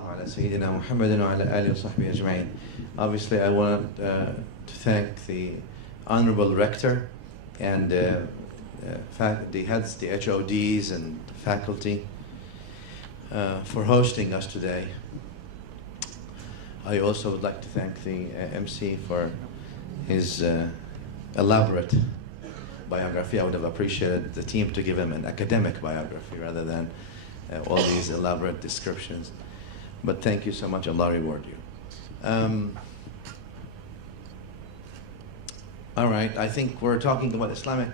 الله على سيدنا محمد وعلى آله وصحبه أجمعين. Obviously, I want to thank the Honorable Rector and the heads, the HODs and faculty for hosting us today. I also would like to thank the MC for his elaborate biography. I would have appreciated the team to give him an academic biography rather than all these elaborate descriptions. But thank you so much. Allah reward you. All right, I think we're talking about Islamic.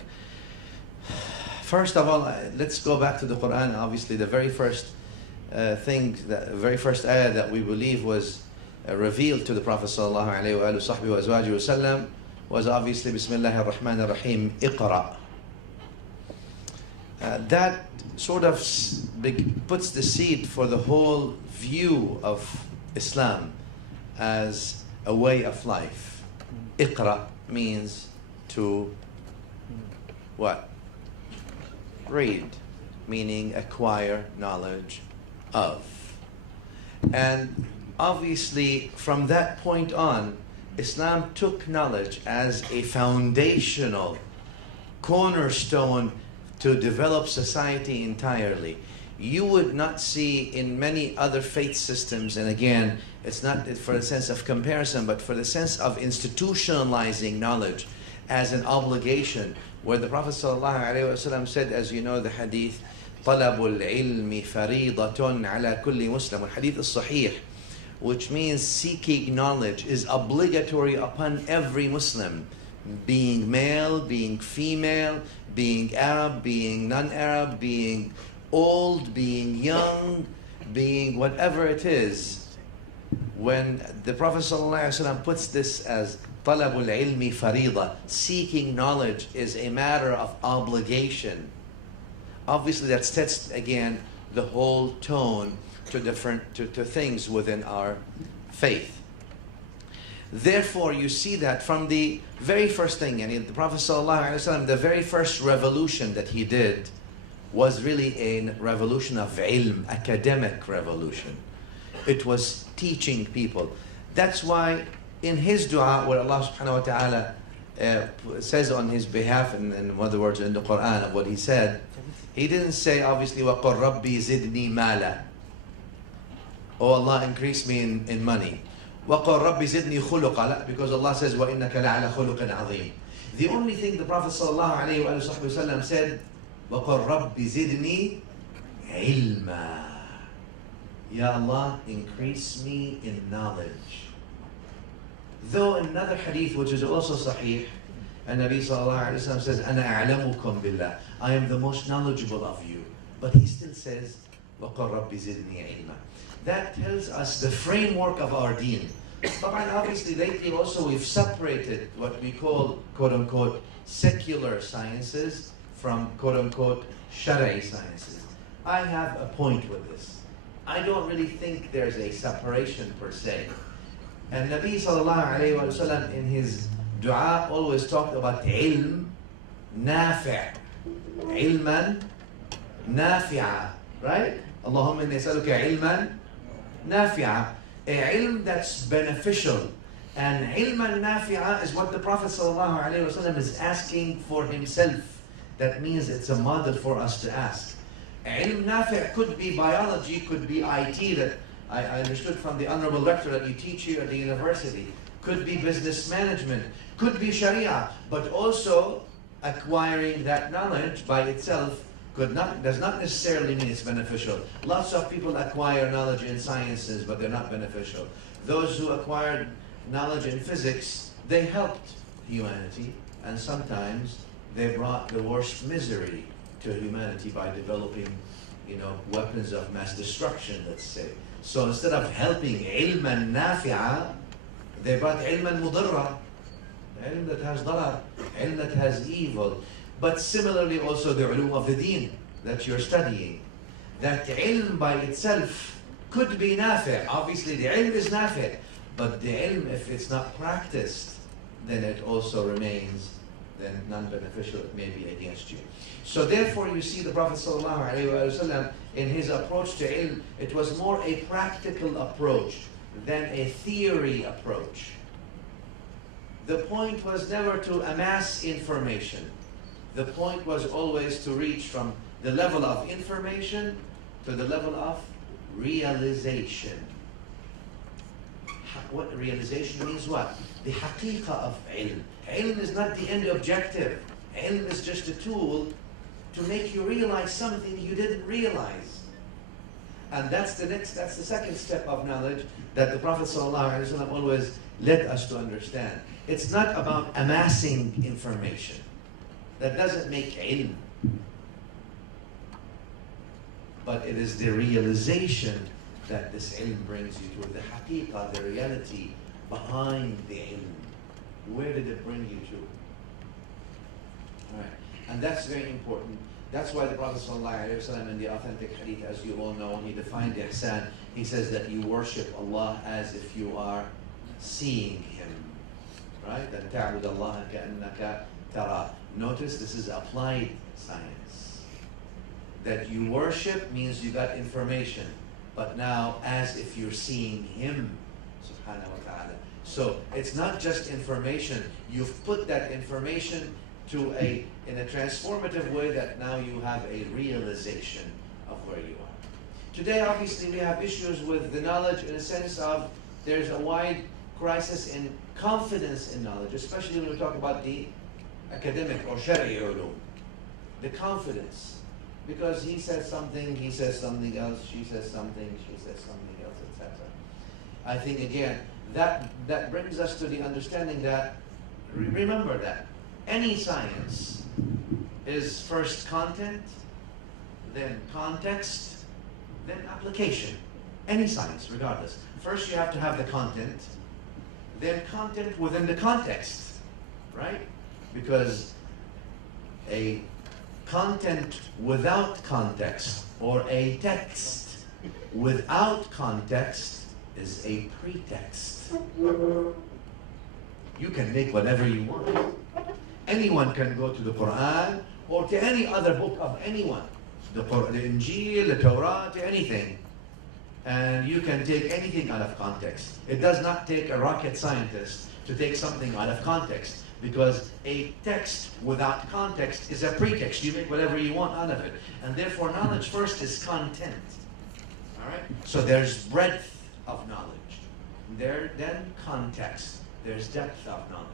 First of all, let's go back to the Quran. Obviously, the very first very first ayah that we believe was revealed to the Prophet sallallahu alaihi wasallam was obviously Bismillahir Rahmanir Rahim, Iqra. That sort of puts the seed for the whole view of Islam as a way of life. Iqra means to what? Read, meaning acquire knowledge of. And obviously from that point on, Islam took knowledge as a foundational cornerstone to develop society entirely. You would not see in many other faith systems, and again, it's not for the sense of comparison, but for the sense of institutionalizing knowledge as an obligation, where the Prophet ﷺ said, as you know the hadith, طَلَبُ الْعِلْمِ فَرِيضَةٌ عَلَى كُلِّ مُسْلِمٍ. Hadith is sahih, which means seeking knowledge is obligatory upon every Muslim, being male, being female, being Arab, being non-Arab, being old, being young, being whatever it is. When the Prophet ﷺ puts this as طَلَبُ الْعِلْمِ فَرِيضَةٌ, seeking knowledge is a matter of obligation. Obviously that sets again the whole tone to things within our faith. Therefore, you see that from the very first thing, and the Prophet ﷺ, the very first revolution that he did was really a revolution of ilm, academic revolution. It was teaching people. That's why in his dua, where Allah subhanahu wa ta'ala says on his behalf, in other words in the Quran of what he said, he didn't say obviously وَقُلْ رَبِّي زِدْنِي مَالًا, oh Allah, increase me in money. وَقُلْ رَبِّ زِدْنِي خُلُقًا, because Allah says وَإِنَّكَ لَعَلَى خُلُقٍ عَظِيمٍ. The only thing the Prophet ﷺ said, وَقُلْ رَبِّ زِدْنِي عِلْمًا, Ya Allah, increase me in knowledge. Though in another hadith, which is also sahih, and Nabi ﷺ says, أَنَا أَعْلَمُكُمْ بِاللَّهِ, I am the most knowledgeable of you. But he still says, وَقُلْ رَبِّ زِدْنِي عِلْمًا. That tells us the framework of our deen. But obviously lately also we've separated what we call quote-unquote secular sciences from quote-unquote Shari'i sciences. I have a point with this. I don't really think there's a separation per se. And Nabi sallallahu alayhi wa sallam in his dua always talked about ilm nafi', ilman nafi'a, right? Allahumma inni as'aluka ilman nafi'a, a ilm that's beneficial. And ilman nafi'a is what the Prophet ﷺ is asking for himself. That means it's a model for us to ask. Ilm nafi' could be biology, could be IT, that I understood from the Honorable Rector that you teach here at the university, could be business management, could be Sharia, but also acquiring that knowledge by itself does not necessarily mean it's beneficial. Lots of people acquire knowledge in sciences, but they're not beneficial. Those who acquired knowledge in physics, they helped humanity, and sometimes they brought the worst misery to humanity by developing, weapons of mass destruction, let's say. So instead of helping ilman nafi'a, they brought ilman mudarra, ilm that has darar, ilm that has evil. But similarly also the ulum of the deen that you're studying. That ilm by itself could be nafi'. Obviously the ilm is nafi', but the ilm, if it's not practiced, then it also remains non-beneficial, it may be against you. So therefore you see the Prophet ﷺ in his approach to ilm, it was more a practical approach than a theory approach. The point was never to amass information. The point was always to reach from the level of information to the level of realization. What realization means what? The haqiqah of ilm. Ilm is not the end objective. Ilm is just a tool to make you realize something you didn't realize. And that's the second step of knowledge that the Prophet ﷺ always led us to understand. It's not about amassing information. That doesn't make ilm. But it is the realization that this ilm brings you to, the haqiqah, the reality behind the ilm. Where did it bring you to? All right. And that's very important. That's why the Prophet ﷺ in the authentic hadith, as you all know, he defined ihsan. He says that you worship Allah as if you are seeing Him. Right? That ta'bud Allah ka'annaka tara. Notice this is applied science. That you worship means you got information, but now as if you're seeing Him, subhanahu wa ta'ala. So it's not just information. You've put that information in a transformative way that now you have a realization of where you are. Today, obviously, we have issues with the knowledge in a sense of there's a wide crisis in confidence in knowledge, especially when we talk about the academic or shari'i ulum. The confidence. Because he says something, he says something else, she says something, she says something else, etc. I think, again, that brings us to the understanding that, remember that, any science is first content, then context, then application. Any science, regardless. First you have to have the content, then content within the context, right? Because a content without context or a text without context is a pretext. You can make whatever you want. Anyone can go to the Quran or to any other book of anyone, the Injil, the Torah, to anything, and you can take anything out of context. It does not take a rocket scientist to take something out of context, because a text without context is a pretext. You make whatever you want out of it. And therefore, knowledge first is content. All right? So there's breadth of knowledge. Then context. There's depth of knowledge.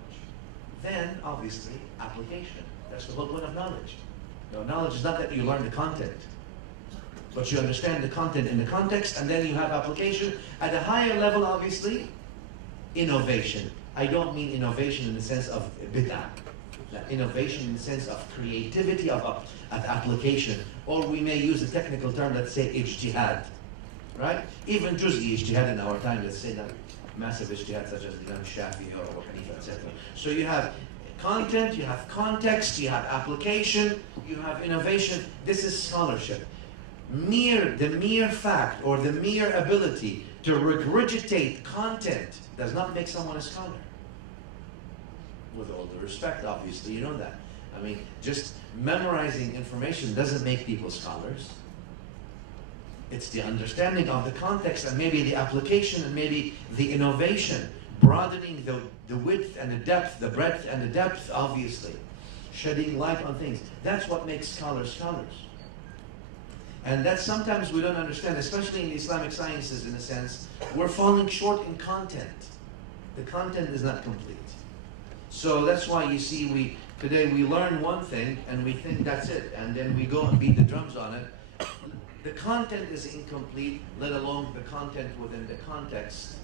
Then, obviously, application. That's the whole point of knowledge. No, knowledge is not that you learn the content, but you understand the content in the context, and then you have application. At a higher level, obviously, innovation. I don't mean innovation in the sense of bid'ah. Innovation in the sense of creativity, of application. Or we may use a technical term, let's say ijtihad. Right? Even juz'i ijtihad in our time, let's say that massive ijtihad such as Imam Shafi'i or Abu Hanifa, etc. So you have content, you have context, you have application, you have innovation. This is scholarship. The mere fact or the mere ability to regurgitate content does not make someone a scholar. With all the respect, obviously, you know that. I mean, just memorizing information doesn't make people scholars. It's the understanding of the context and maybe the application and maybe the innovation, broadening the width and the depth, the breadth and the depth, obviously. Shedding light on things. That's what makes scholars scholars. And that sometimes we don't understand, especially in the Islamic sciences in a sense. We're falling short in content. The content is not complete. So that's why you see today we learn one thing and we think that's it. And then we go and beat the drums on it. The content is incomplete, let alone the content within the context,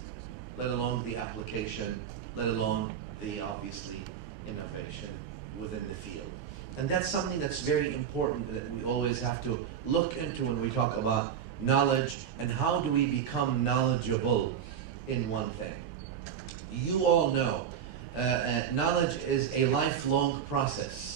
let alone the application, let alone the, obviously, innovation within the field. And that's something that's very important that we always have to look into when we talk about knowledge and how do we become knowledgeable in one thing. You all know knowledge is a lifelong process.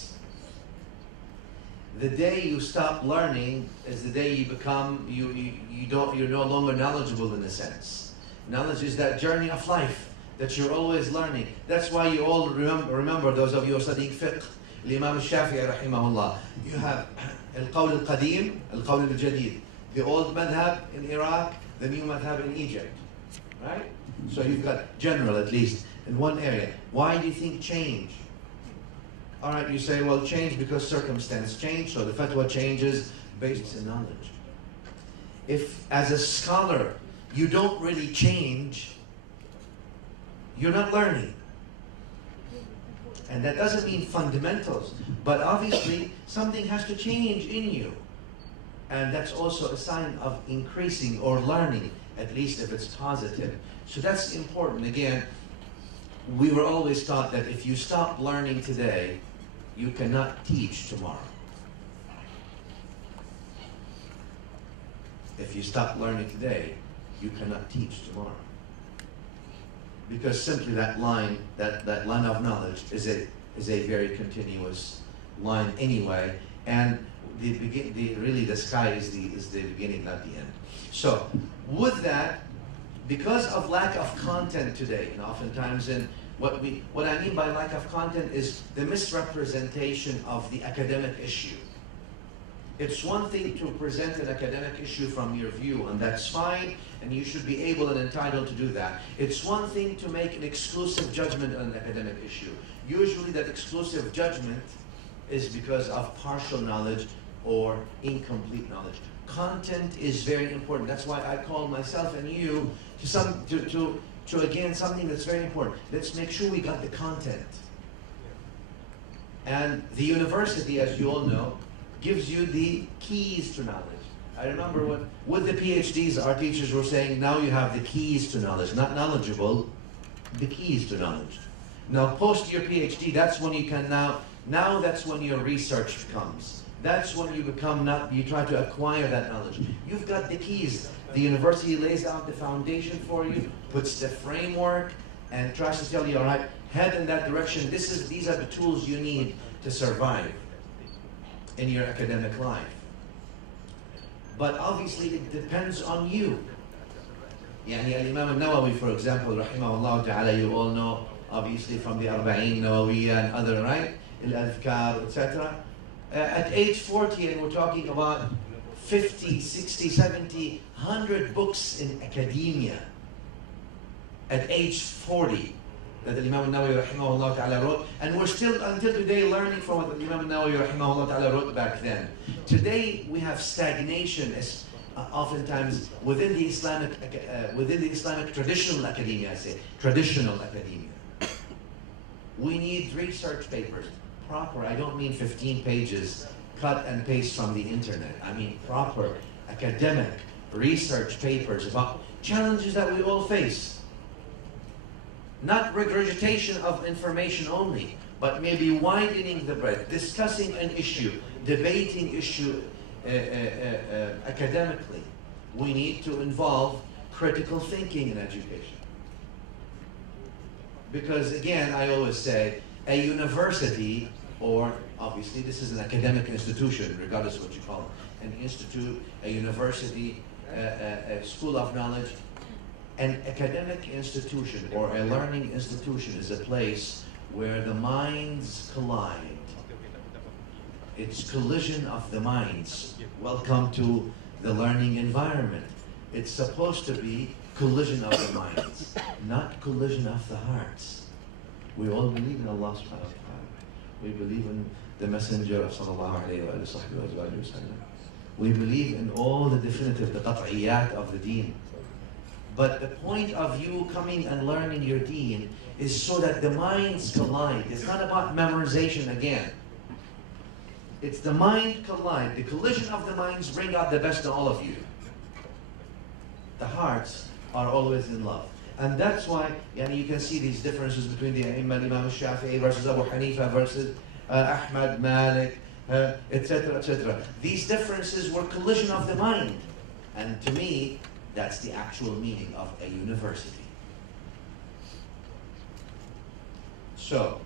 The day you stop learning is the day you become, you're no longer knowledgeable in a sense. Knowledge is that journey of life that you're always learning. That's why you all remember those of you who are studying fiqh, Imam Shafi'i rahimahullah. You have al-qawl al-qadim, al-qawl al-jadid. The old madhab in Iraq, the new madhab in Egypt, right? So you've got general, at least, in one area. Why do you think change? All right, you say, well, change because circumstance change, so the fatwa changes based on knowledge. If, as a scholar, you don't really change, you're not learning. And that doesn't mean fundamentals, but obviously something has to change in you. And that's also a sign of increasing or learning, at least if it's positive. So that's important. Again, we were always taught that if you stop learning today, you cannot teach tomorrow. If you stop learning today, you cannot teach tomorrow. Because simply that line of knowledge is a very continuous line anyway, and really the sky is the beginning, not the end. So with that, because of lack of content today, and oftentimes what I mean by lack of content is the misrepresentation of the academic issue. It's one thing to present an academic issue from your view, and that's fine, and you should be able and entitled to do that. It's one thing to make an exclusive judgment on an academic issue. Usually that exclusive judgment is because of partial knowledge or incomplete knowledge. Content is very important. That's why I call myself and you to again, something that's very important. Let's make sure we got the content. And the university, as you all know, gives you the keys to knowledge. I remember with the PhDs, our teachers were saying, now you have the keys to knowledge. Not knowledgeable, the keys to knowledge. Now post your PhD, that's when you can now that's when your research comes. That's when you you try to acquire that knowledge. You've got the keys. The university lays out the foundation for you, puts the framework, and tries to tell you, all right, head in that direction. These are the tools you need to survive in your academic life. But obviously it depends on you. Yani Imam al-Nawawi, for example, rahimahullah ta'ala, you all know, obviously from the Arba'in Nawawiyya and other, right? Al-Adhkar, etc. At age 40, and we're talking about 50, 60, 70, 100 books in academia. At age 40, that Imam al-Nawawi rahimahullah ta'ala wrote, and we're still until today learning from what Imam al-Nawawi rahimahullah ta'ala wrote back then. Today we have stagnation, oftentimes within the Islamic traditional academia. I say traditional academia. We need research papers, proper. I don't mean 15 pages cut and paste from the internet. I mean proper academic research papers about challenges that we all face. Not regurgitation of information only, but maybe widening the breadth, discussing an issue, debating issue academically. We need to involve critical thinking in education. Because again, I always say, a university, or obviously this is an academic institution, regardless of what you call it, an institute, a university, a school of knowledge. An academic institution or a learning institution is a place where the minds collide. It's collision of the minds. Welcome to the learning environment. It's supposed to be collision of the minds, not collision of the hearts. We all believe in Allah subhanahu wa ta'ala. We believe in the messenger of sallallahu alayhi wa sallam. We believe in all the definitive, the qat'iyyat of the deen. But the point of you coming and learning your deen is so that the minds collide. It's not about memorization again. It's the mind collide. The collision of the minds bring out the best in all of you. The hearts are always in love. And that's why you can see these differences between the Imam Shafi'i versus Abu Hanifa versus Ahmad, Malik, etc., etc. These differences were collision of the mind. And to me, that's the actual meaning of a university. So,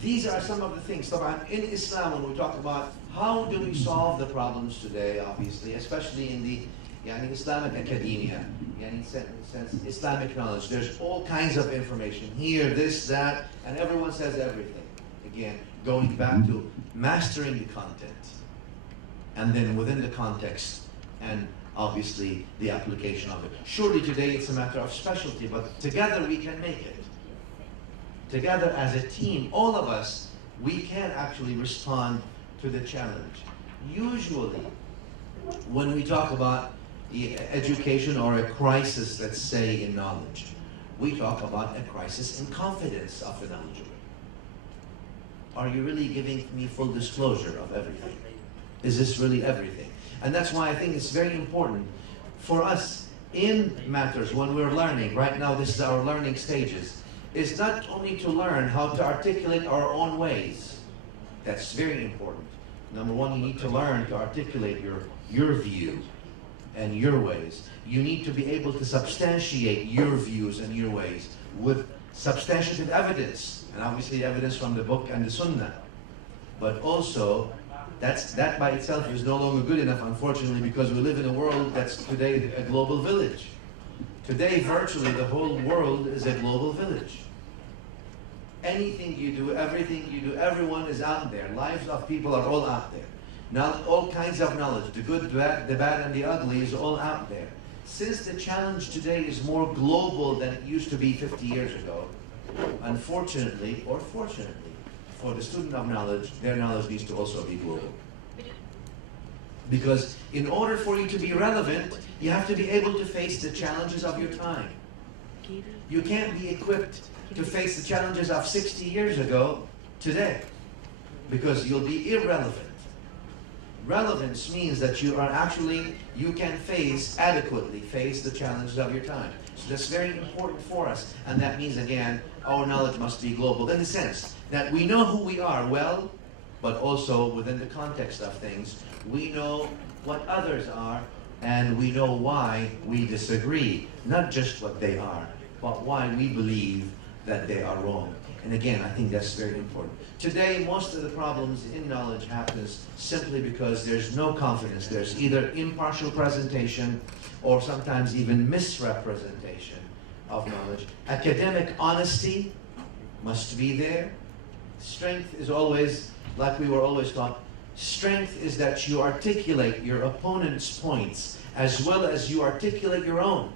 these are some of the things. In Islam, when we talk about how do we solve the problems today, obviously, especially in the Islamic academia, Islamic knowledge, there's all kinds of information here, this, that, and everyone says everything. Again, going back to mastering the content, and then within the context, and obviously the application of it. Surely today it's a matter of specialty, but together we can make it. Together as a team, all of us, we can actually respond to the challenge. Usually, when we talk about education or a crisis, let's say, in knowledge, we talk about a crisis in confidence of the knowledgeable. Are you really giving me full disclosure of everything? Is this really everything? And that's why I think it's very important for us in matters when we're learning. Right now, this is our learning stages. Is not only to learn how to articulate our own ways. That's very important. Number one, you need to learn to articulate your view and your ways. You need to be able to substantiate your views and your ways with substantiative evidence, and obviously evidence from the book and the Sunnah. But also, that by itself is no longer good enough, unfortunately, because we live in a world that's today a global village. Today, virtually the whole world is a global village. Anything you do, everything you do, everyone is out there. Lives of people are all out there. Now, all kinds of knowledge, the good, the bad, and the ugly is all out there. Since the challenge today is more global than it used to be 50 years ago, unfortunately, or fortunately, for the student of knowledge, their knowledge needs to also be global. Because in order for you to be relevant, you have to be able to face the challenges of your time. You can't be equipped to face the challenges of 60 years ago today, because you'll be irrelevant. Relevance means that you can adequately face the challenges of your time. So that's very important for us. And that means, again, our knowledge must be global in the sense that we know who we are well, but also within the context of things, we know what others are, and we know why we disagree. Not just what they are, but why we believe that they are wrong. And again, I think that's very important. Today, most of the problems in knowledge happens simply because there's no confidence. There's either impartial presentation or sometimes even misrepresentation of knowledge. Academic honesty must be there. Strength is always, like we were always taught, strength is that you articulate your opponent's points as well as you articulate your own.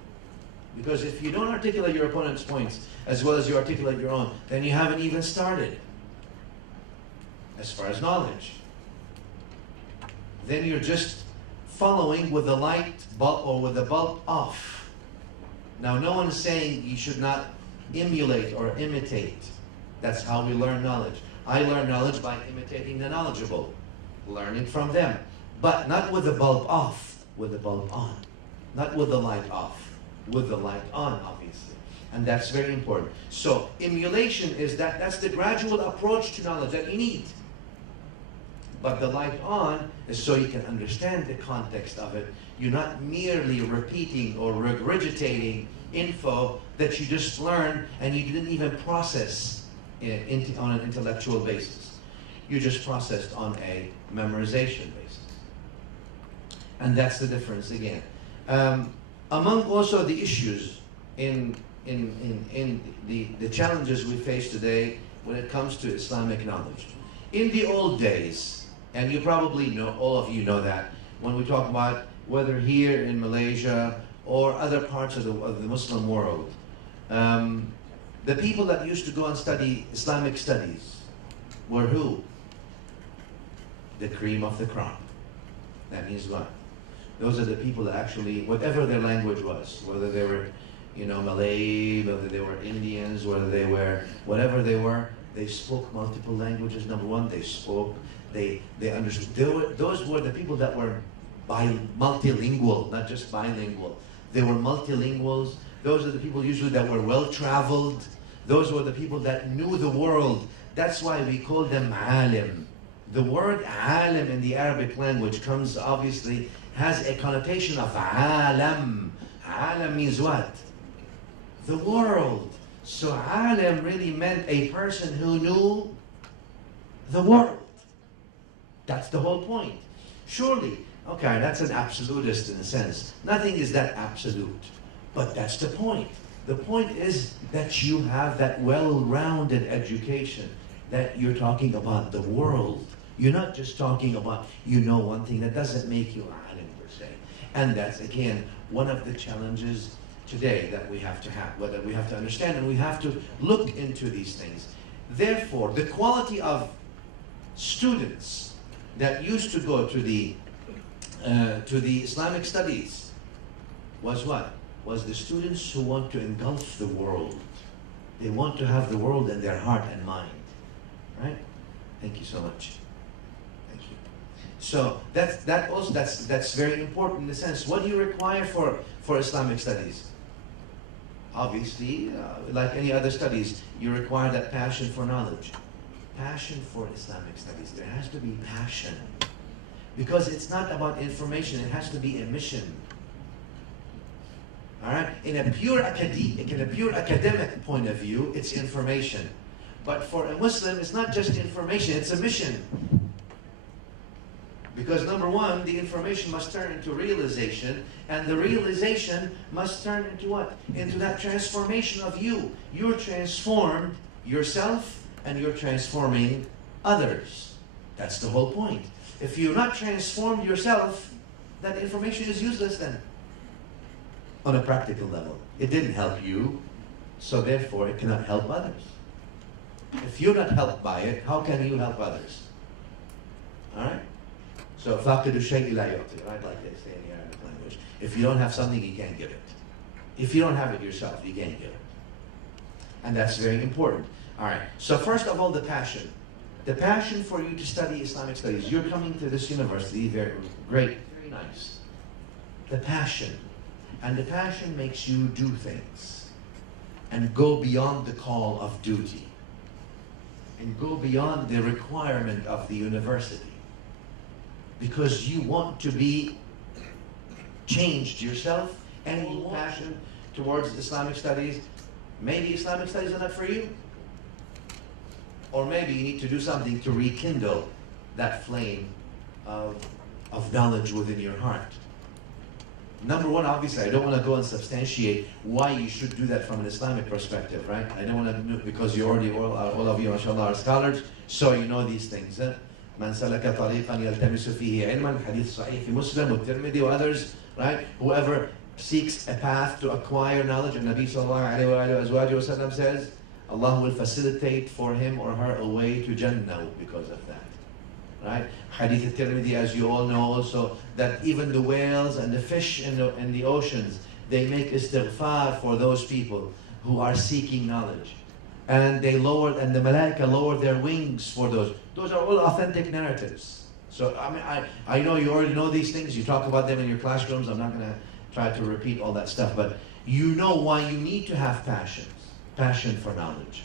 Because if you don't articulate your opponent's points as well as you articulate your own, then you haven't even started as far as knowledge. Then you're just following with the light bulb or with the bulb off. Now, no one is saying you should not emulate or imitate. That's how we learn knowledge. I learn knowledge by imitating the knowledgeable, learning from them. But not with the bulb off, with the bulb on. Not with the light off, with the light on, obviously. And that's very important. So emulation is that's the gradual approach to knowledge that you need. But the light on is so you can understand the context of it. You're not merely repeating or regurgitating info that you just learned and you didn't even process on an intellectual basis. You just processed on a memorization basis. And that's the difference again. Among also the issues in the challenges we face today when it comes to Islamic knowledge. In the old days, and you probably know, all of you know that, when we talk about whether here in Malaysia or other parts of the Muslim world, the people that used to go and study Islamic studies were who? The cream of the crop. That means what? Those are the people that actually, whatever their language was, whether they were, Malay, whether they were Indians, whether they were, whatever they were, they spoke multiple languages. Number one, they understood. Those were the people that were multilingual, not just bilingual. They were multilinguals. Those are the people usually that were well-traveled. Those were the people that knew the world. That's why we call them alim. The word alim in the Arabic language has a connotation of alam. Alam means what? The world. So alim really meant a person who knew the world. That's the whole point. Surely, okay, that's an absolutist in a sense. Nothing is that absolute. But that's the point. The point is that you have that well-rounded education, that you're talking about the world. You're not just talking about, one thing. That doesn't make you alim per se. And that's, again, one of the challenges today that we have to have, that we have to understand, and we have to look into these things. Therefore, the quality of students that used to go to the Islamic studies was what? Was the students who want to engulf the world. They want to have the world in their heart and mind. Right? Thank you so much. Thank you. So that's very important in the sense. What do you require for Islamic studies? Obviously, like any other studies, you require that passion for knowledge. Passion for Islamic studies. There has to be passion. Because it's not about information, it has to be a mission. All right? In a pure academic point of view, it's information. But for a Muslim, it's not just information, it's a mission. Because number one, the information must turn into realization, and the realization must turn into what? Into that transformation of you. You're transformed yourself, and you're transforming others. That's the whole point. If you're not transformed yourself, that information is useless then. On a practical level. It didn't help you, so therefore it cannot help others. If you're not helped by it, how can you help others? Alright? So, فَاقِدُ الشَّيْءِ لَا يُعْطِي. Right, like they say in the Arabic language. If you don't have something, you can't give it. If you don't have it yourself, you can't give it. And that's very important. Alright, so first of all, the passion. The passion for you to study Islamic studies. You're coming to this university, very great, very nice. The passion. And the passion makes you do things. And go beyond the call of duty. And go beyond the requirement of the university. Because you want to be changed yourself, and you passion towards Islamic studies. Maybe Islamic studies are not for you. Or maybe you need to do something to rekindle that flame of knowledge within your heart. Number one, obviously, I don't want to go and substantiate why you should do that from an Islamic perspective, right? I don't want to do, because you already, all of you, mashallah, are scholars, so you know these things. من سلك طريقا يلتمس فيه علما حديث صحيح في مسلم والترمذي others, right? Whoever seeks a path to acquire knowledge, and Nabi sallallahu alayhi wa sallam says, Allah will facilitate for him or her a way to Jannah because of that. Right? Hadith al-Tirmidhi, as you all know also, that even the whales and the fish in the oceans, they make istighfar for those people who are seeking knowledge. And they lowered, and the malaika lowered their wings for those. Those are all authentic narratives. So I mean, I know you already know these things. You talk about them in your classrooms. I'm not going to try to repeat all that stuff, but you know why you need to have passion for knowledge.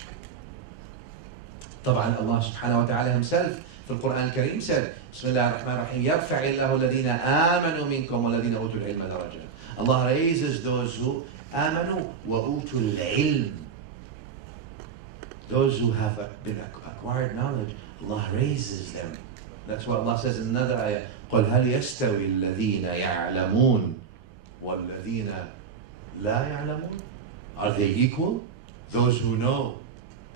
طبعا Allah subhanahu wa ta'ala himself في القرآن الكريم said, بسم الله الرحمن الرحيم يرفع الله الذين آمنوا منكم والذين أوتوا العلم درجات. Allah raises those who آمنوا وأوتوا العلم. Those who have been acquired knowledge, Allah raises them. That's what Allah says in another ayah. قل هل يستوي الذين يعلمون والذين لا يعلمون? Are they equal? Those who know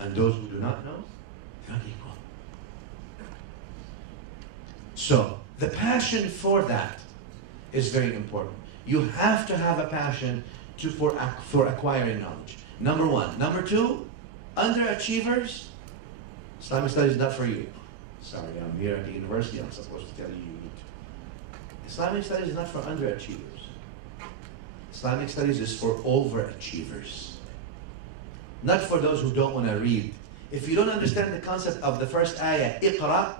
and those who do not know? Not equal. So, the passion for that is very important. You have to have a passion for acquiring knowledge. Number one. Number two, underachievers, Islamic studies is not for you. Sorry, I'm here at the university, I'm supposed to tell you you need to. Islamic studies is not for underachievers. Islamic studies is for overachievers. Not for those who don't want to read. If you don't understand the concept of the first ayah, iqra,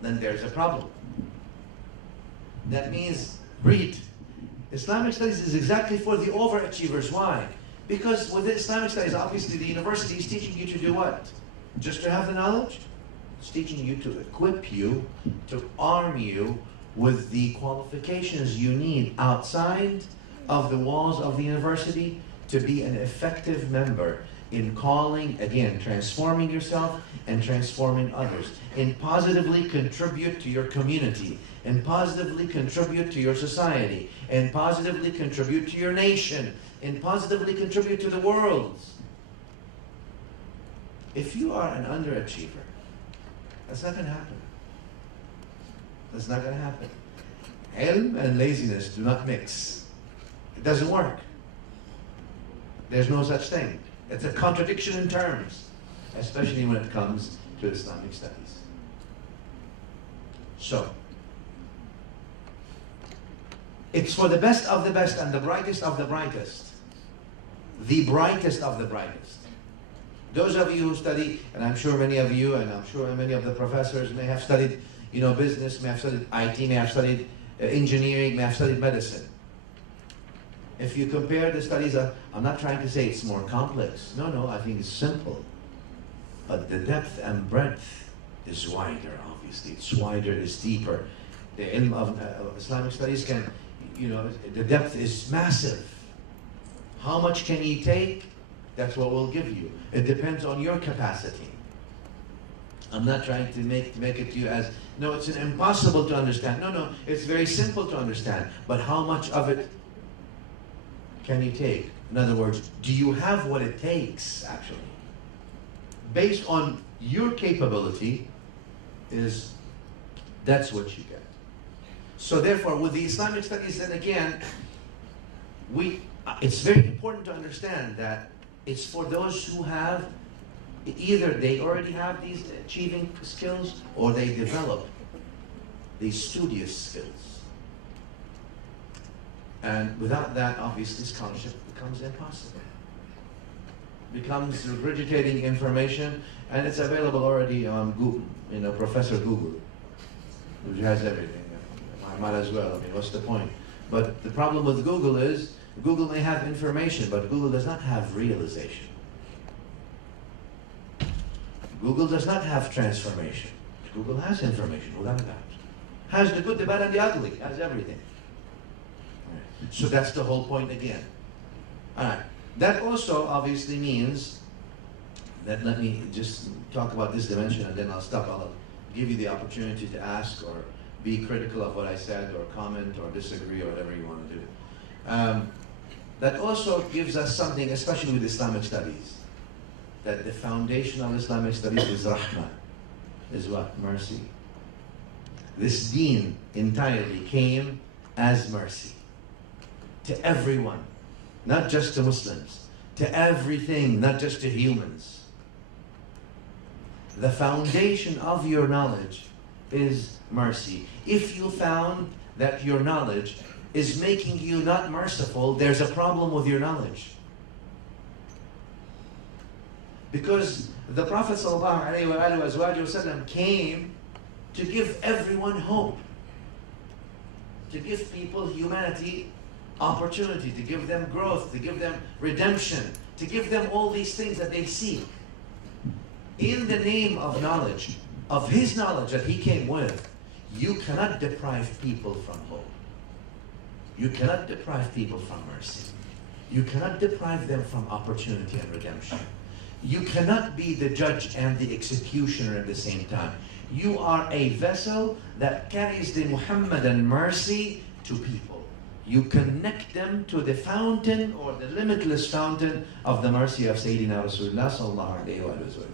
then there's a problem. That means read. Islamic studies is exactly for the overachievers. Why? Because with Islamic studies, obviously the university is teaching you to do what? Just to have the knowledge? It's teaching you to equip you, to arm you with the qualifications you need outside of the walls of the university to be an effective member in calling, again, transforming yourself and transforming others, and positively contribute to your community, and positively contribute to your society, and positively contribute to your nation, and positively contribute to the world. If you are an underachiever, that's not going to happen. That's not going to happen. Ilm and laziness do not mix. It doesn't work. There's no such thing. It's a contradiction in terms, especially when it comes to Islamic studies. So, it's for the best of the best and the brightest of the brightest. The brightest of the brightest. Those of you who study, and I'm sure many of you, and I'm sure many of the professors may have studied, business, may have studied IT, may have studied engineering, may have studied medicine. If you compare the studies, I'm not trying to say it's more complex. No, I think it's simple. But the depth and breadth is wider, obviously. It's wider, it's deeper. The ilm of Islamic studies can, the depth is massive. How much can you take? That's what we'll give you. It depends on your capacity. I'm not trying to make it to you as, no, it's impossible to understand. No, it's very simple to understand. But how much of it can you take? In other words, do you have what it takes, actually? Based on your capability, that's what you get. So therefore, with the Islamic studies, then again, it's very important to understand that it's for those who have, either they already have these achieving skills, or they develop these studious skills. And without that, obviously, scholarship becomes impossible. Becomes regurgitating information, and it's available already on Google, Professor Google, which has everything. I might as well, what's the point? But the problem with Google is, Google may have information, but Google does not have realization. Google does not have transformation. Google has information, without a doubt. Has the good, the bad, and the ugly. Has everything. So that's the whole point again. All right. That also obviously means that, let me just talk about this dimension and then I'll stop. I'll give you the opportunity to ask or be critical of what I said or comment or disagree or whatever you want to do. That also gives us something, especially with Islamic studies, that the foundation of Islamic studies is rahmah, is what? Mercy. This deen entirely came as mercy to everyone, not just to Muslims, to everything, not just to humans. The foundation of your knowledge is mercy. If you found that your knowledge is making you not merciful, there's a problem with your knowledge. Because the Prophet ﷺ came to give everyone hope, to give people, humanity, opportunity, to give them growth, to give them redemption, to give them all these things that they seek. In the name of knowledge, of His knowledge that He came with, you cannot deprive people from hope. You cannot deprive people from mercy. You cannot deprive them from opportunity and redemption. You cannot be the judge and the executioner at the same time. You are a vessel that carries the Muhammadan mercy to people. You connect them to the fountain or the limitless fountain of the mercy of Sayyidina Rasulullah sallallahu alayhi wa sallam.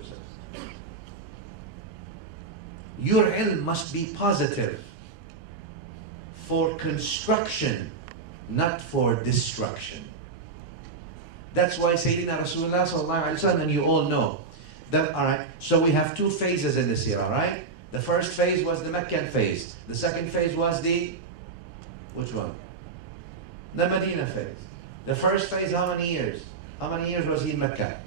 Your ilm must be positive for construction, not for destruction. That's why Sayyidina Rasulullah sallallahu alayhi wa sallam, and you all know that, all right, so we have two phases in this year, all right? The first phase was the Meccan phase. The second phase was which one? The Medina phase. The first phase, how many years? How many years was he in Mecca?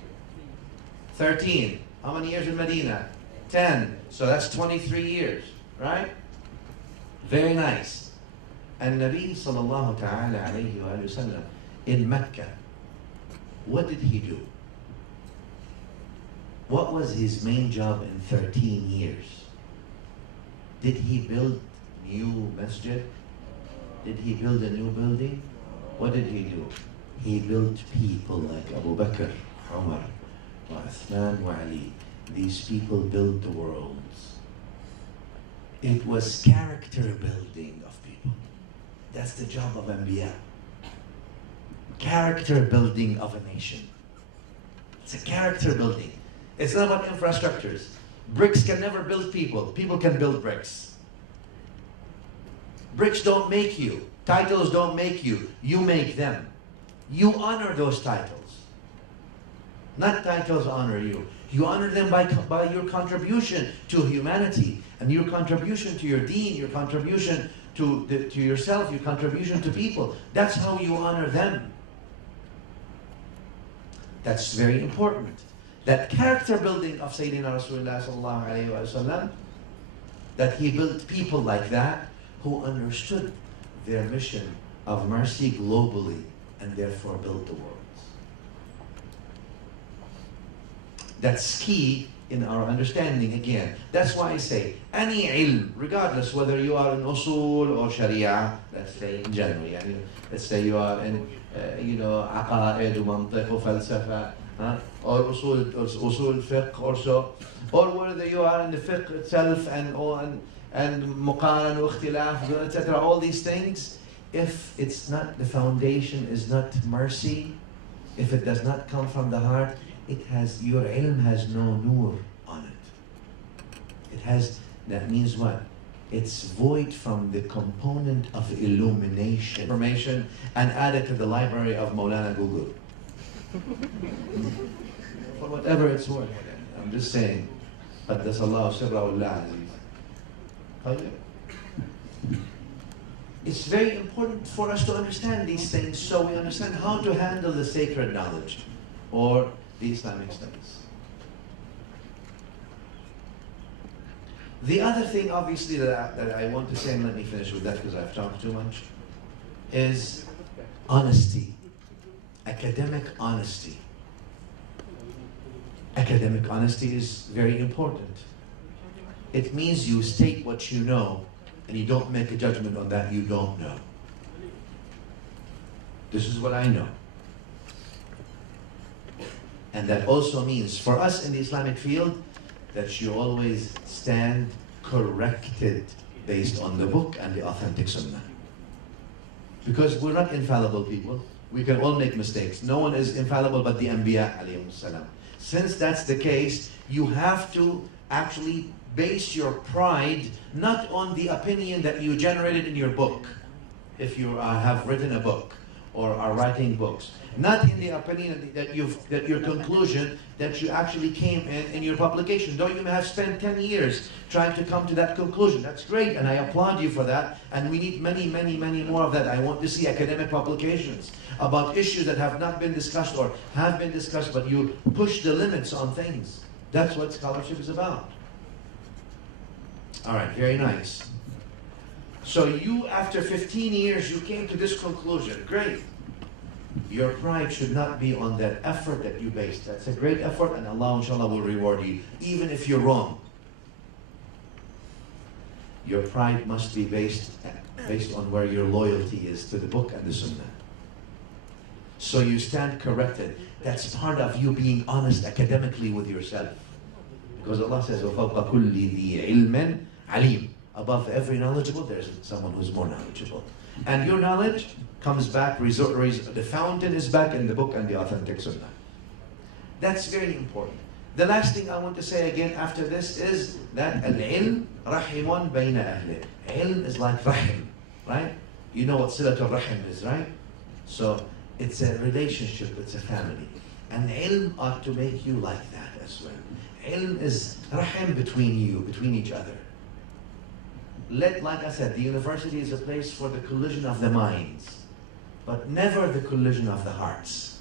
13. How many years in Medina? 10. So that's 23 years, right? Very nice. And Nabi sallallahu ta'ala alayhi wa sallam in Mecca, what did he do? What was his main job in 13 years? Did he build new masjid? Did he build a new building? What did he do? He built people like Abu Bakr, Umar, Uthman, wa Ali. These people built the worlds. It was character building of people. That's the job of Anbiya. Character building of a nation. It's a character building. It's not about infrastructures. Bricks can never build people. People can build bricks. Bricks don't make you. Titles don't make you. You make them. You honor those titles. Not titles honor you. You honor them by your contribution to humanity, and your contribution to your deen, your contribution to yourself, your contribution to people. That's how you honor them. That's very important. That character building of Sayyidina Rasulullah sallallahu alayhi wa sallam, that he built people like that who understood their mission of mercy globally and therefore built the world. That's key in our understanding again. That's why I say, any ilm, regardless whether you are in usul or sharia, let's say in general, let's say you are in, aqaid, mantiq, falsafa, or usul fiqh or so, or whether you are in the fiqh itself and muqaran, ikhtilaf, etc., all these things, if it's not, the foundation is not mercy, if it does not come from the heart, your ilm has no nur on it. It has, that means what? It's void from the component of illumination, information, and add it to the library of Maulana Google. For whatever it's worth. I'm just saying. قدس الله سره العزيز. It's very important for us to understand these things so we understand how to handle the sacred knowledge or the Islamic studies. The other thing, obviously, that I want to say, and let me finish with that because I've talked too much, is honesty. Academic honesty. Academic honesty is very important. It means you state what you know and you don't make a judgment on that you don't know. This is what I know. And that also means, for us in the Islamic field, that you always stand corrected based on the book and the authentic sunnah. Because we're not infallible people. We can all make mistakes. No one is infallible but the Anbiya alayhimus salam. Since that's the case, you have to actually base your pride not on the opinion that you generated in your book, if you have written a book or are writing books. Not in the opinion that your conclusion that you actually came in your publication. Though you may have spent 10 years trying to come to that conclusion. That's great, and I applaud you for that. And we need many, many, many more of that. I want to see academic publications about issues that have not been discussed or have been discussed, but you push the limits on things. That's what scholarship is about. All right, very nice. So you, after 15 years, you came to this conclusion. Great. Your pride should not be on that effort that you based. That's a great effort, and Allah inshallah will reward you, even if you're wrong. Your pride must be based on where your loyalty is to the book and the sunnah. So you stand corrected. That's part of you being honest academically with yourself. Because Allah says, وَفَوْقَ كُلِّ ذِي عِلْمٍ عَلِيمٍ. Above every knowledgeable, there's someone who's more knowledgeable. And your knowledge comes back, the fountain is back in the book and the authentic sunnah. That's very important. The last thing I want to say again after this is that al-ilm rahimun bayna ahli. Ilm is like rahim, right? You know what silatul rahim is, right? So it's a relationship, it's a family. And ilm ought to make you like that as well. Ilm is rahim between you, between each other. Like I said, the university is a place for the collision of the minds, but never the collision of the hearts.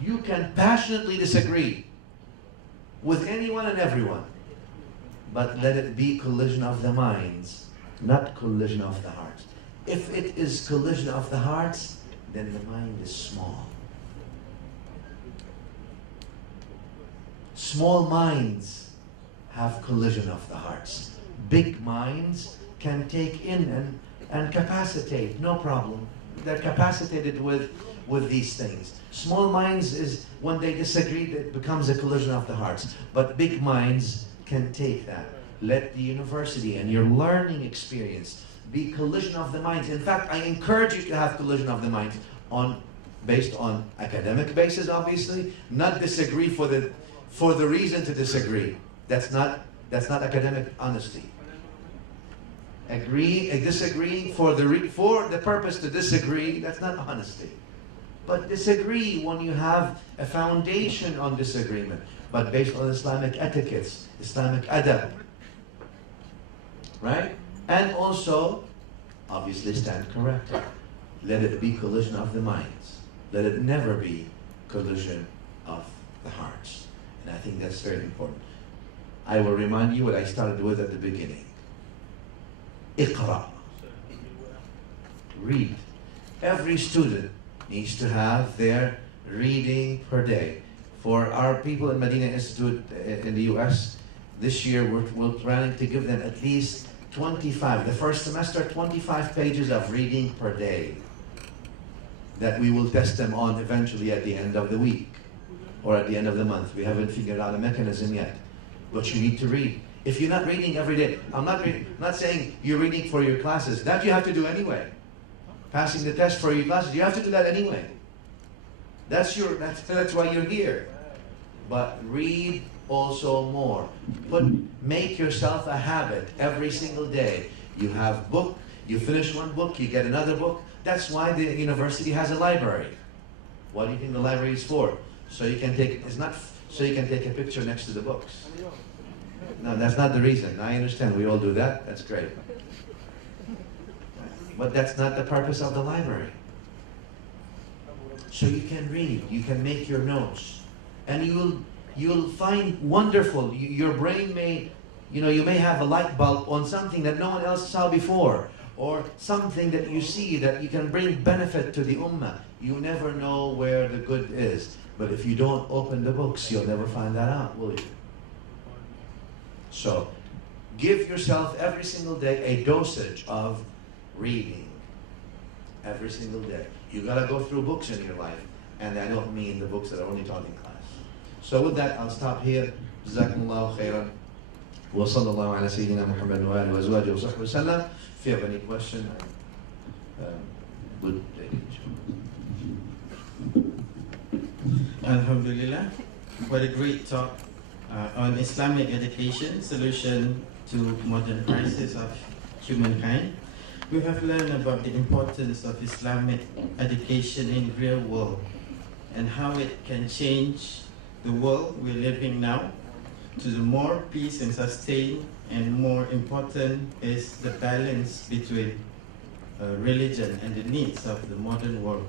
You can passionately disagree with anyone and everyone, but let it be collision of the minds, not collision of the hearts. If it is collision of the hearts, then the mind is small. Small minds have collision of the hearts. Big minds can take in and capacitate, no problem. They're capacitated with these things. Small minds is when they disagree, it becomes a collision of the hearts. But big minds can take that. Let the university and your learning experience be collision of the minds. In fact, I encourage you to have collision of the minds based on academic basis, obviously. Not disagree for the reason to disagree. That's not academic honesty. Disagreeing for the purpose to disagree, that's not honesty. But disagree when you have a foundation on disagreement, but based on Islamic etiquettes, Islamic adab. Right? And also, obviously stand corrected. Let it be collision of the minds. Let it never be collision of the hearts. And I think that's very important. I will remind you what I started with at the beginning. Iqra. Read. Every student needs to have their reading per day. For our people in Medina Institute in the US, this year we're planning to give them at least 25, the first semester, 25 pages of reading per day that we will test them on eventually at the end of the week or at the end of the month. We haven't figured out a mechanism yet, but you need to read. If you're not reading every day, I'm not saying you're reading for your classes. That you have to do anyway. Passing the test for your classes, you have to do that anyway. That's why you're here. But read also more. Make yourself a habit every single day. You have book, you finish one book, you get another book. That's why the university has a library. What do you think the library is for? So you can take, it's not so you can take a picture next to the books. No, that's not the reason. I understand we all do that. That's great. But that's not the purpose of the library. So you can read, you can make your notes, and you'll find wonderful. Your brain may, you may have a light bulb on something that no one else saw before, or something that you see that you can bring benefit to the ummah. You never know where the good is. But if you don't open the books, you'll never find that out, will you? So, give yourself every single day a dosage of reading. Every single day. You gotta go through books in your life. And I don't mean the books that are only taught in class. So with that, I'll stop here. Jazakumullahu khairan. Wa sallallahu ala sayyidina Muhammad wa alihi wa azwajihi wa sahbihi wa sallam. If you have any question, good day. Alhamdulillah. What a great talk on Islamic education, solution to modern crisis of humankind. We have learned about the importance of Islamic education in real world and how it can change the world we're living now to the more peace and sustain, and more important is the balance between religion and the needs of the modern world.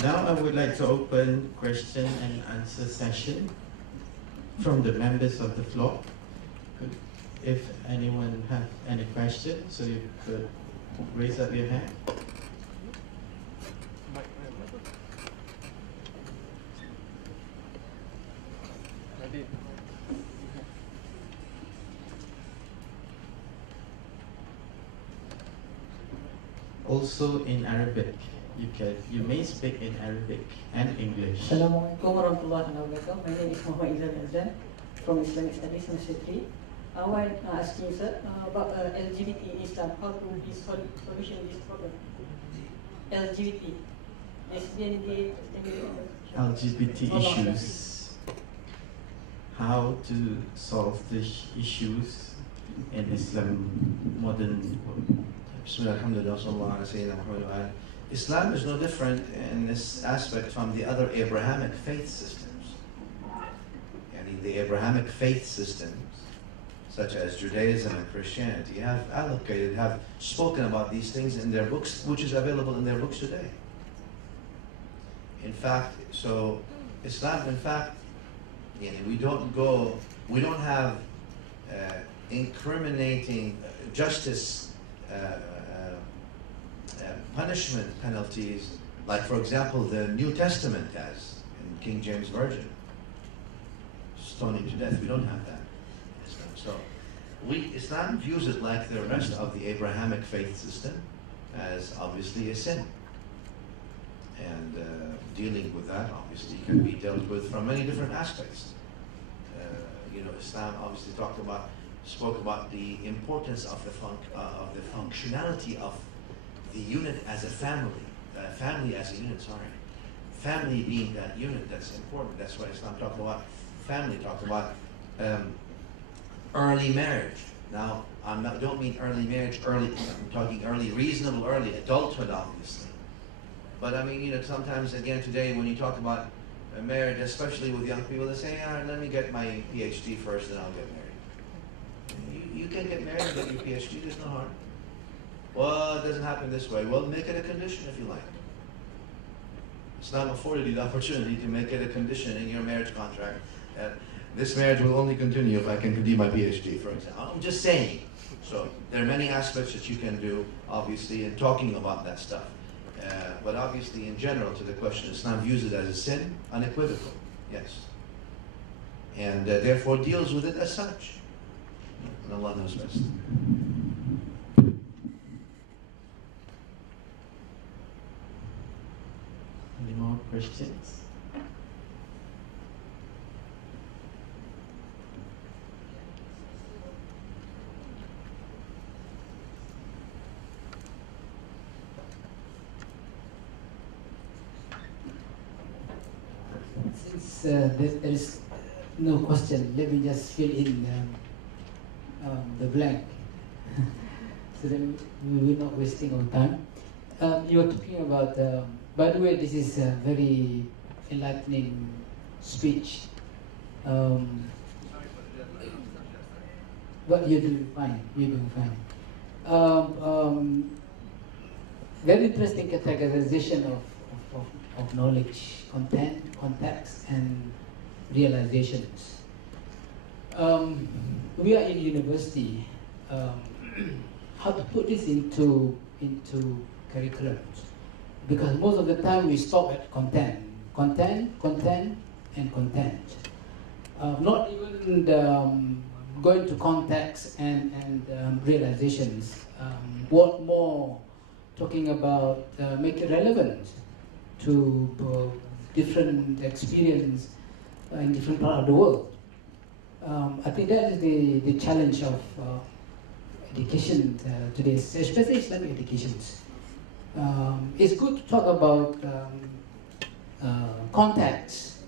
Now I would like to open question and answer session from the members of the floor. If anyone have any questions, so you could raise up your hand. Also in Arabic. You may speak in Arabic and English. Assalamualaikum warahmatullahi wabarakatuh. My name is Muhammad Izan Azan from Islamic Studies, Semester 3. I want to ask you, sir, about LGBT in Islam. How to be solution this problem? LGBT. LGBT issues. How to solve the issues in Islam modern world. Bismillah, alhamdulillah, sallallahu ala sayyidina Muhammad wa alihi. Islam is no different in this aspect from the other Abrahamic faith systems. And the Abrahamic faith systems, such as Judaism and Christianity, have spoken about these things in their books, which is available in their books today. In fact, so Islam, in fact, we don't have incriminating justice punishment penalties, like for example the New Testament has in King James Version, stoning to death. We don't have that in Islam. So Islam views it like the rest of the Abrahamic faith system as obviously a sin, and dealing with that obviously can be dealt with from many different aspects. Islam obviously spoke about the importance of the functionality of the unit as a family, family as a unit, family being that unit that's important. That's why Islam talked about family, talked about early marriage, Now, don't mean early marriage, I'm talking early, reasonable early, adulthood obviously. But I mean, sometimes again today when you talk about marriage, especially with young people, they say, let me get my PhD first and I'll get married. You can get married and get your PhD, there's no harm. Well, it doesn't happen this way. Well, make it a condition if you like. Islam afforded you the opportunity to make it a condition in your marriage contract. This marriage will only continue if I can do my PhD, for example. I'm just saying. So there are many aspects that you can do, obviously, in talking about that stuff. But obviously, in general, to the question, Islam views it as a sin, unequivocal, yes. And therefore deals with it as such. And Allah knows best. Any more questions? Since there is no question, let me just fill in the blank so that we're not wasting our time. You were talking about, by the way, this is a very enlightening speech. But you're doing fine, very interesting categorization of knowledge, content, context, and realizations. We are in university. How to put this into curriculums? Because most of the time we stop at content, and content. Not even going to context and realizations. What more? Talking about make it relevant to different experience in different parts of the world. I think that is the challenge of education today, especially Islamic educations. It's good to talk about context,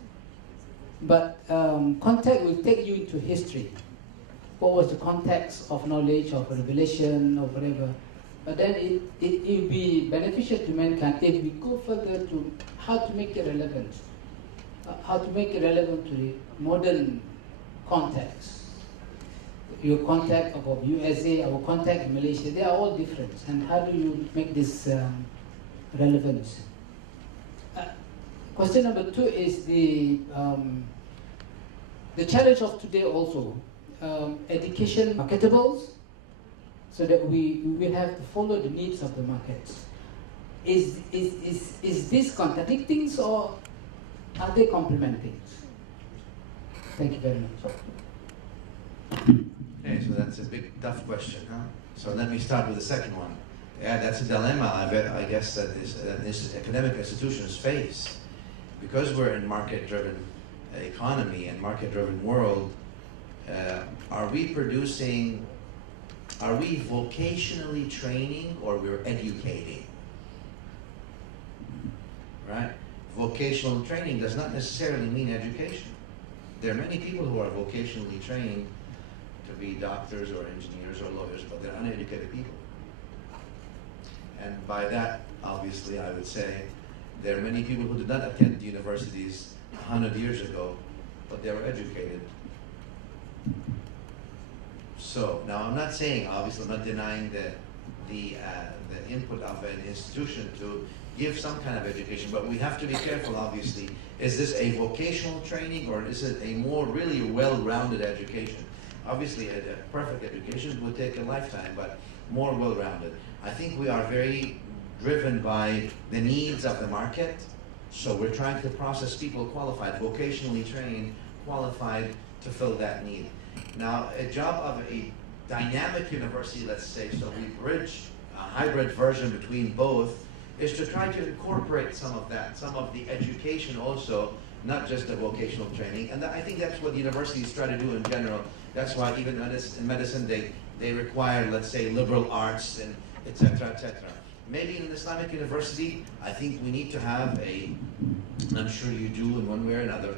but context will take you into history. What was the context of knowledge, of revelation, or whatever? But then it will be beneficial to mankind if we go further to how to make it relevant. How to make it relevant to the modern context. Your context of USA, our context in Malaysia, they are all different. And how do you make this relevant? Question number 2 is the challenge of today also. Education marketables, so that we will have to follow the needs of the market. Is this contradicting or are they complementing? Thank you very much. Okay, so that's a big, tough question, huh? So let me start with the second one. Yeah, that's a dilemma, I guess, that this academic institutions face. Because we're in market-driven economy and market-driven world, are we vocationally training or we're educating? Right? Vocational training does not necessarily mean education. There are many people who are vocationally trained to be doctors or engineers or lawyers, but they're uneducated people. And by that, obviously, I would say there are many people who did not attend universities 100 years ago, but they were educated. So now I'm not saying, obviously, I'm not denying the input of an institution to give some kind of education, but we have to be careful, obviously. Is this a vocational training or is it a more really well-rounded education? Obviously, a perfect education would take a lifetime, but more well-rounded. I think we are very driven by the needs of the market, so we're trying to process people qualified, vocationally trained, qualified to fill that need. Now, a job of a dynamic university, let's say, so we bridge a hybrid version between both, is to try to incorporate some of that, some of the education also, not just the vocational training. And I think that's what universities try to do in general. That's why even in medicine, they require, let's say, liberal arts and et cetera, et cetera. Maybe in an Islamic university, I think we need to have and I'm sure you do in one way or another,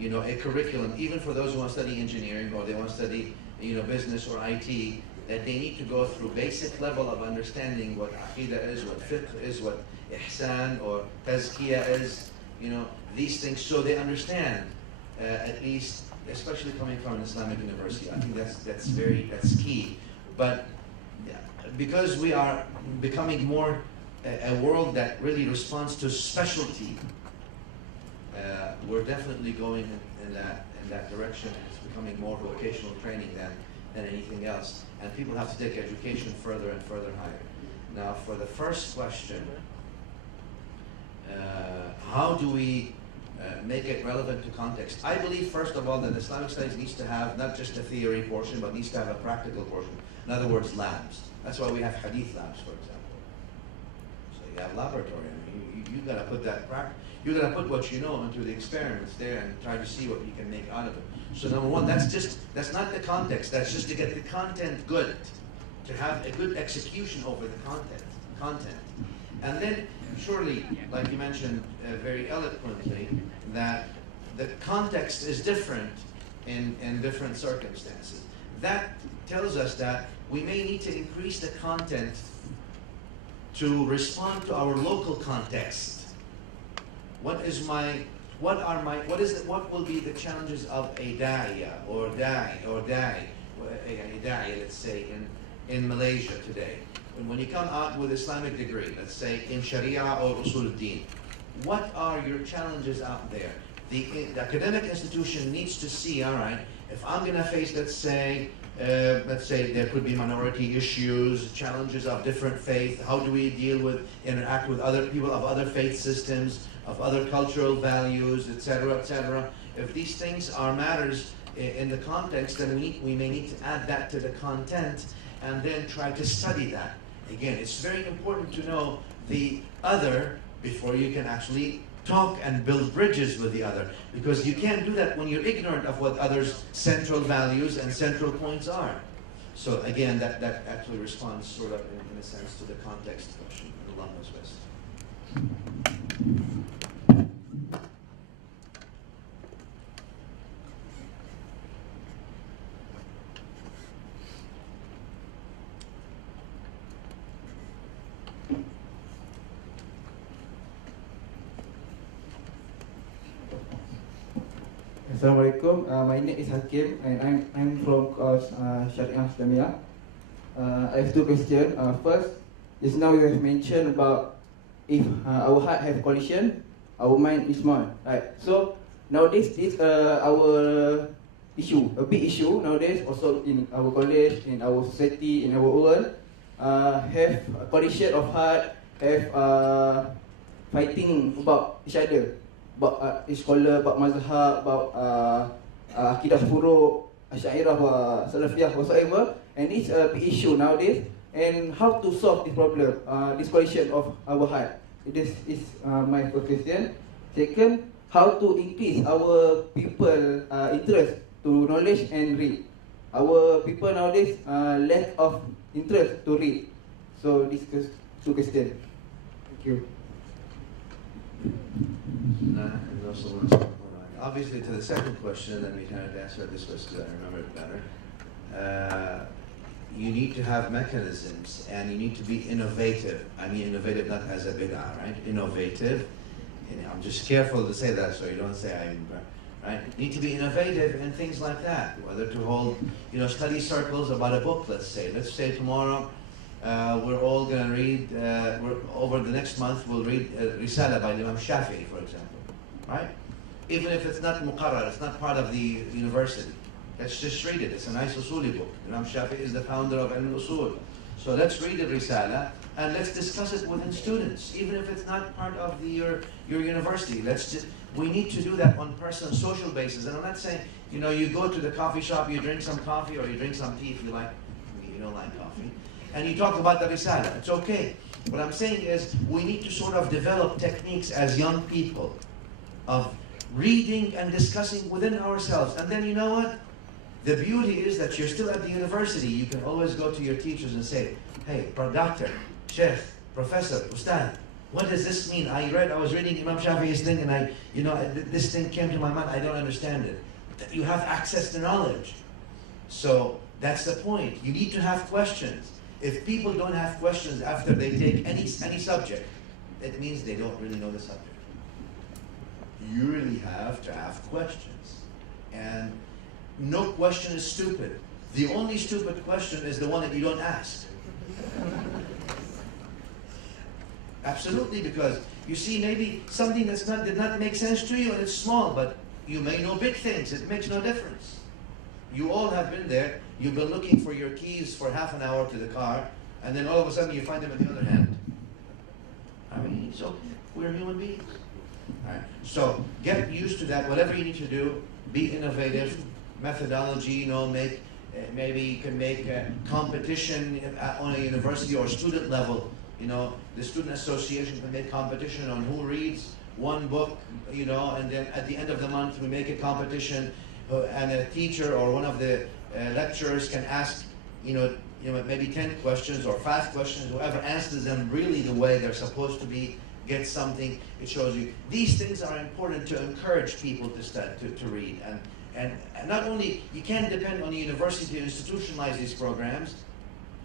a curriculum, even for those who want to study engineering or they want to study business or IT, that they need to go through basic level of understanding what aqidah is, what fiqh is, what ihsan or tazkiyah is, these things, so they understand, at least, especially coming from an Islamic university. I think that's key. But because we are becoming more a world that really responds to specialty, we're definitely going in that direction. It's becoming more vocational training than anything else. And people have to take education further and further higher. Now, for the first question, how do we make it relevant to context? I believe, first of all, that Islamic studies needs to have not just a theory portion, but needs to have a practical portion. In other words, labs. That's why we have hadith labs, for example. So you have laboratory. I mean, you got to put you got to put what you know into the experiments there and try to see what you can make out of it. So number one, that's not the context. That's just to get the content good, to have a good execution over the content. And then, surely, like you mentioned very eloquently, that the context is different in different circumstances. That tells us that we may need to increase the content to respond to our local context. What will be the challenges of a da'i, let's say in Malaysia today? When you come out with Islamic degree, let's say in Sharia or Usul al-Din, what are your challenges out there? The academic institution needs to see, all right, if I'm going to face, let's say there could be minority issues, challenges of different faith, how do we interact with other people of other faith systems, of other cultural values, etc., etc. If these things are matters in the context, then we may need to add that to the content and then try to study that. Again, it's very important to know the other before you can actually talk and build bridges with the other, because you can't do that when you're ignorant of what others' central values and central points are. So again, that actually responds sort of in a sense to the context question. Allah knows best. Assalamualaikum. My name is Hakim, and I'm from Syariah Islamiyah. I have two questions. First, just now you have mentioned about if our heart have collision, our mind is small. Right. So nowadays, this our issue, a big issue nowadays. Also in our college, in our society, in our world, have a collision of heart, have fighting about each other. About scholar, about mazhab, about akidah buruk, Asy'ariyah, Salafiyah, whatsoever. And it's a big issue nowadays. And how to solve this problem, this collision of our heart? This is my first question. Second, how to increase our people interest to knowledge and read. Our people nowadays lack of interest to read. So this two questions. Thank you. Obviously, to the second question, let me try to answer this because I remember it better. You need to have mechanisms and you need to be innovative. I mean innovative not as a bid'ah, right? Innovative. I'm just careful to say that so you don't say I'm right. You need to be innovative in things like that. Whether to hold, study circles about a book. Let's say tomorrow. We're all going to read, over the next month, we'll read Risala by Imam Shafi'i, for example, right? Even if it's not muqarrar, it's not part of the university. Let's just read it. It's a nice usuli book. Imam Shafi'i is the founder of Al-Usul. So let's read the Risala and let's discuss it within students, even if it's not part of your university. We need to do that on personal, social basis. And I'm not saying, you go to the coffee shop, you drink some coffee or you drink some tea if you like. You don't like coffee. And you talk about the Risala. It's okay. What I'm saying is we need to sort of develop techniques as young people of reading and discussing within ourselves. And then you know what? The beauty is that you're still at the university. You can always go to your teachers and say, hey, doctor, sheikh, professor, ustad, what does this mean? I was reading Imam Shafi'i's thing and this thing came to my mind. I don't understand it. You have access to knowledge. So That's the point. You need to have questions. If people don't have questions after they take any subject, it means they don't really know the subject. You really have to have questions. And no question is stupid. The only stupid question is the one that you don't ask. Absolutely, because you see maybe something did not make sense to you and it's small, but you may know big things. It makes no difference. You all have been there. You've been looking for your keys for half an hour to the car, and then all of a sudden you find them in the other hand. I mean, so we're human beings. All right. So get used to that. Whatever you need to do, be innovative. Methodology, maybe you can make a competition on a university or student level. The student association can make competition on who reads one book, and then at the end of the month we make a competition, and a teacher or one of the lecturers can ask, maybe 10 questions or 5 questions. Whoever answers them really the way they're supposed to be gets something. It shows you these things are important to encourage people to study, to read, and not only you can't depend on the university to institutionalize these programs.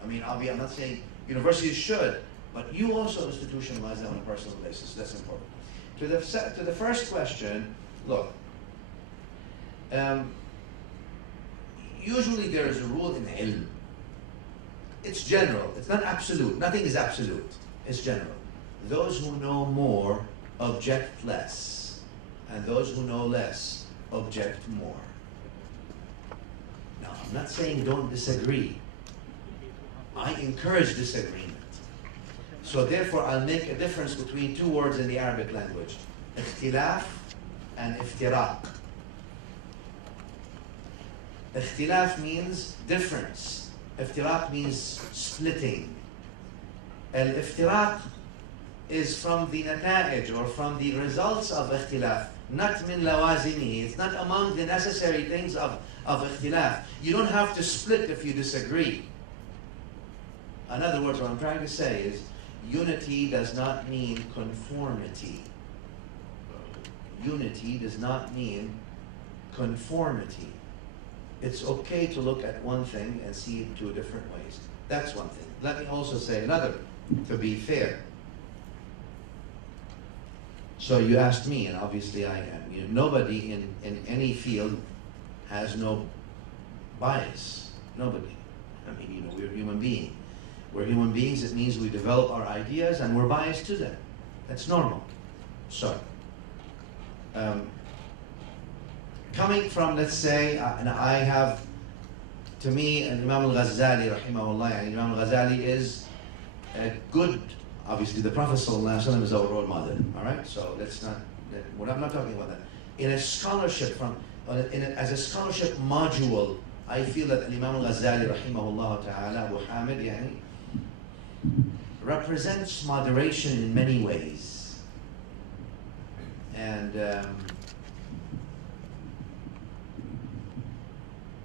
I mean, I'm not saying universities should, but you also institutionalize them on a personal basis. That's important. To the first question, look. Usually there is a rule in ilm. It's general. It's not absolute. Nothing is absolute. It's general. Those who know more object less, and those who know less object more. Now, I'm not saying don't disagree. I encourage disagreement. So therefore, I'll make a difference between 2 words in the Arabic language: ikhtilaf and iftiraq. Ikhtilaf means difference. Iftiraq means splitting. Al-iftiraq is from the nata'ij, or from the results of ikhtilaf, not min lawazimihi. It's not among the necessary things of ikhtilaf. You don't have to split if you disagree. In other words, what I'm trying to say is, unity does not mean conformity. Unity does not mean conformity. It's okay to look at one thing and see it 2 different ways. That's one thing. Let me also say another, to be fair. So you asked me, and obviously I am. Nobody in any field has no bias. Nobody. I mean, we're human beings. We're human beings. It means we develop our ideas and we're biased to them. That's normal. So, coming from, let's say, and I have, to me, Imam al-Ghazali, rahimahullah, and Imam al-Ghazali is a good, obviously the Prophet ﷺ is our role model, all right? So let's not, I'm not talking about that. In a scholarship, as a scholarship module, I feel that Imam al-Ghazali, rahimahullah ta'ala, Abu Hamid, yani, represents moderation in many ways. And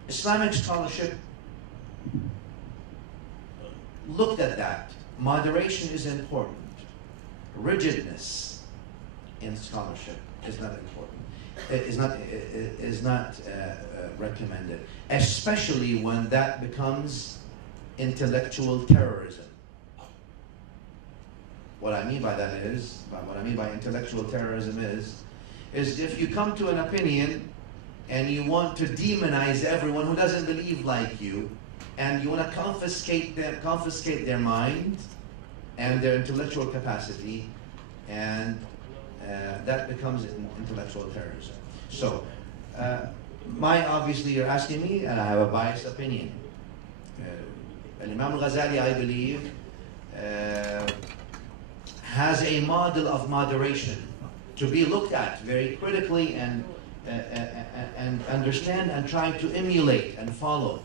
Islamic scholarship looked at that. Moderation is important. Rigidness in scholarship is not important. It is not recommended, especially when that becomes intellectual terrorism. What I mean by that is, what I mean by intellectual terrorism is if you come to an opinion and you want to demonize everyone who doesn't believe like you, and you want to confiscate their mind and their intellectual capacity, and that becomes intellectual terrorism. So, obviously you're asking me, and I have a biased opinion. Imam al-Ghazali, I believe, has a model of moderation to be looked at very critically and understand and try to emulate and follow,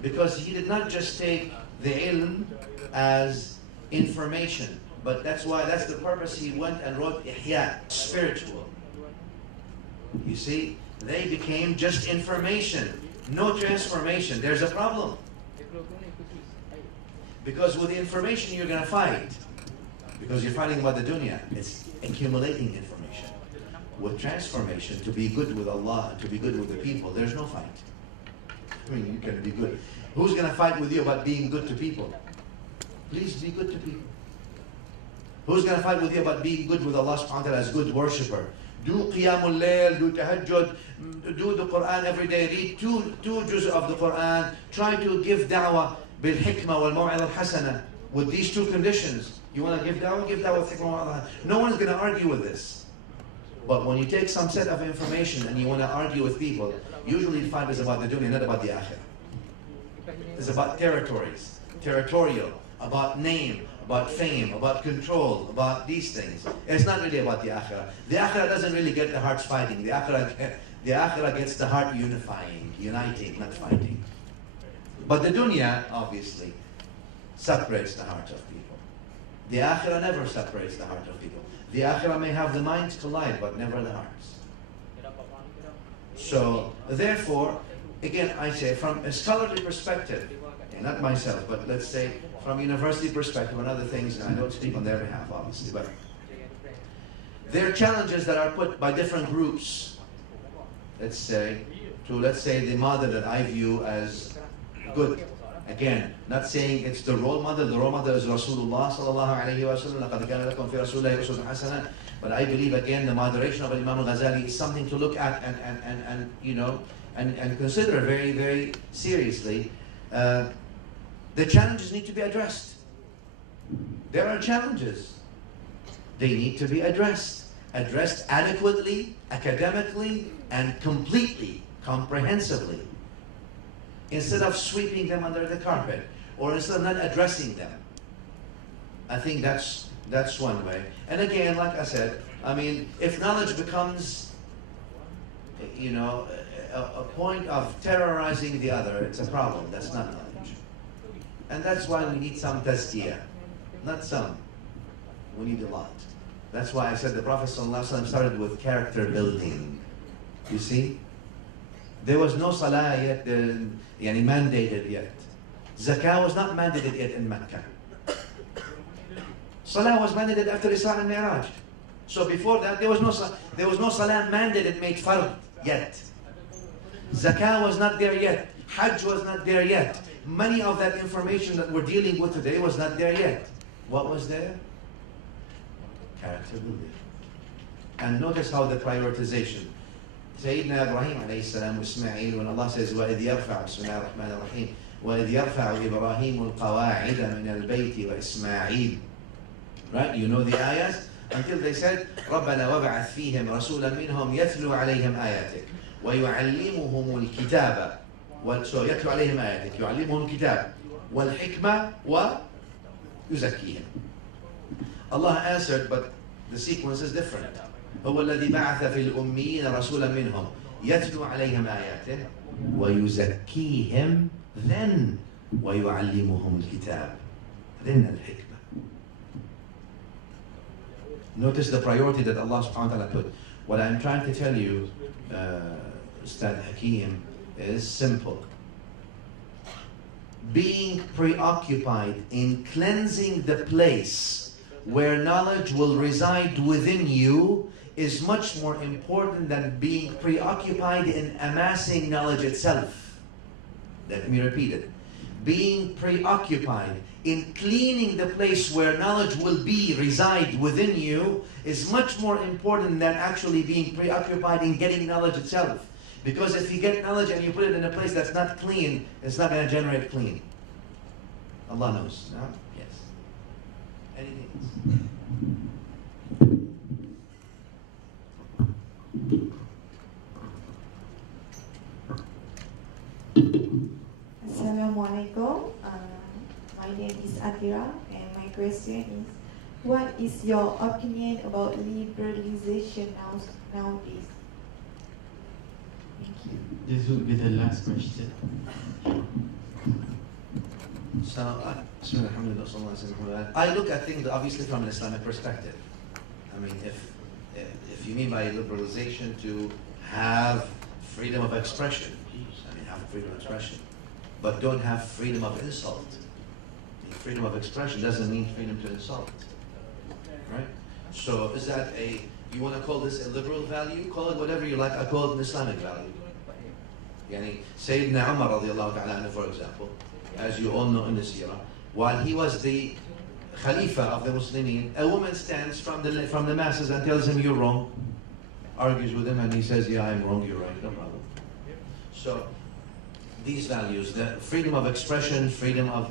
because he did not just take the ilm as information, but that's the purpose he went and wrote Ihya, spiritual. You see, they became just information, no transformation. There's a problem, because with information you're going to fight, because you're fighting about the dunya. It's accumulating information. With transformation, to be good with Allah and to be good with the people, there's no fight. I mean, you can be good. Who's going to fight with you about being good to people? Please be good to people. Who's going to fight with you about being good with Allah subhanahu wa ta'ala as good worshipper? Do qiyamul layl, do tahajjud, do the Quran every day, read two juz of the Quran, try to give da'wah bil hikmah wal maw'id al hasana. With these two conditions, you want to give da'wah with hikmah wal maw'id al hasana. No one's going to argue with this. But when you take some set of information and you want to argue with people, usually the fight is about the dunya, not about the akhirah. It's about territories, territorial, about name, about fame, about control, about these things. It's not really about the akhirah. The akhirah doesn't really get the hearts fighting. The akhirah gets the heart unifying, uniting, not fighting. But the dunya, obviously, separates the hearts of people. The akhirah never separates the heart of people. The akhirah may have the minds collide, but never the hearts. So, therefore, again, I say, from a scholarly perspective, not myself, but let's say from university perspective and other things, and I don't speak on their behalf, obviously, but there are challenges that are put by different groups, let's say, to, the mother that I view as good. Again, not saying it's the role model. The role model is Rasulullah sallallahu alayhi wa sallam. لَقَدْ كَانَ لَكُمْ فِي رَسُولِ اللَّهِ أُسْوَةٌ حَسَنَةٌ. But I believe, again, the moderation of Imam al-Ghazali is something to look at and consider very, very seriously. The challenges need to be addressed. There are challenges. They need to be addressed. Addressed adequately, academically, and completely, comprehensively. Instead of sweeping them under the carpet, or instead of not addressing them. I think that's one way. And again, like I said, I mean, if knowledge becomes, a point of terrorizing the other, it's a problem. That's not knowledge. And that's why we need some tazkiyah. Not some. We need a lot. That's why I said the Prophet ﷺ started with character building. You see? There was no salah yet, mandated yet. Zakah was not mandated yet in Mecca. Salah was mandated after Isra and Mi'raj. So before that, there was no salah mandated, made fard yet. Zakah was not there yet. Hajj was not there yet. Many of that information that we're dealing with today was not there yet. What was there? Character building. And notice how the prioritization. Sayyidina Ibrahim alayhi salam wa Ismail, when Allah says, وَإِذْ يَرْفَعُ بسم الله الرحمن الرحيم وَإِذْ يَرْفَعُ إِبْرَاهِيمُ الْقَوَاعِدَ مِنَ الْبَيْتِ وَإِسْمَاعِيل. Right? You know the ayahs? Until they said, رَبَّنَا وَبَعَثْ فِيهِمْ رَسُولًا مِنْهُمْ يَتْلُو عَلَيْهِمْ آيَاتِكَ وَيُعَلِّمُهُمُ الْكِتَابَ. So يَتْلُو عَلَيْهِمْ آيَاتِكَ يُعَلِّمُهُمُ الْكِتَابَ وَالْحِكْمَةَ وَيُزَكِّيهِمْ. Allah answered, but the sequence is different. هو الذي بعث في الأميين رسولا منهم يتلو عليهم آياته ويزكيهم then ويعلمهم الكتاب then الحكمة. Notice the priority that Allah subhanahu wa ta'ala put. What I'm trying to tell you, Ustad Hakim, is simple. Being preoccupied in cleansing the place where knowledge will reside within you is much more important than being preoccupied in amassing knowledge itself. Let me repeat it. Being preoccupied in cleaning the place where knowledge will reside within you is much more important than actually being preoccupied in getting knowledge itself. Because if you get knowledge and you put it in a place that's not clean, it's not going to generate clean. Allah knows. No? Yes. Anything else? Assalamualaikum. My name is Atira, and my question is, what is your opinion about liberalization nowadays? Thank you. This will be the last question. So, I look at things obviously from an Islamic perspective. I mean, if you mean by liberalization to have freedom of expression, have freedom of expression, but don't have freedom of insult. Freedom of expression doesn't mean freedom to insult, right? So is that you want to call this a liberal value? Call it whatever you like. I call it an Islamic value. Yani Sayyidina Umar radiallahu ta'ala anhu, for example, as you all know in the seerah, while he was the Khalifa of the Muslimin, a woman stands from the masses and tells him, you're wrong, argues with him, and he says, yeah, I'm wrong, you're right, no problem. So these values, the freedom of expression, freedom of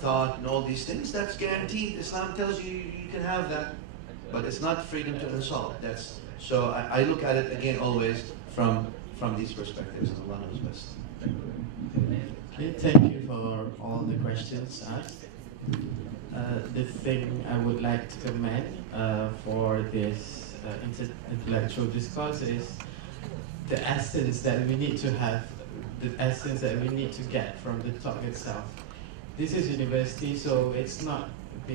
thought, and all these things, that's guaranteed. Islam tells you you can have that, but it's not freedom to insult. So I look at it again always from these perspectives, and Allah knows best. Okay, thank you for all the questions asked. The thing I would like to commend for this intellectual discourse is the essence that we need to have, the essence that we need to get from the talk itself. This is university, so it's not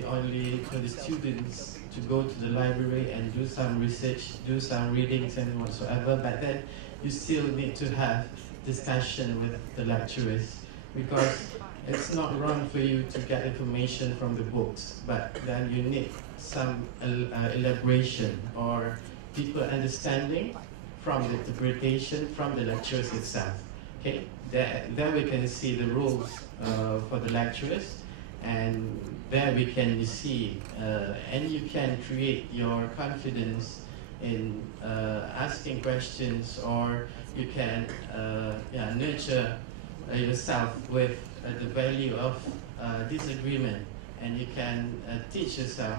only for the students to go to the library and do some research, do some readings and whatsoever, but then you still need to have discussion with the lecturers, because it's not wrong for you to get information from the books, but then you need some elaboration or deeper understanding from the interpretation from the lecturers itself. Okay, there we can see the rules for the lecturers, and there we can see and you can create your confidence in asking questions, or you can nurture yourself with the value of disagreement, and you can teach yourself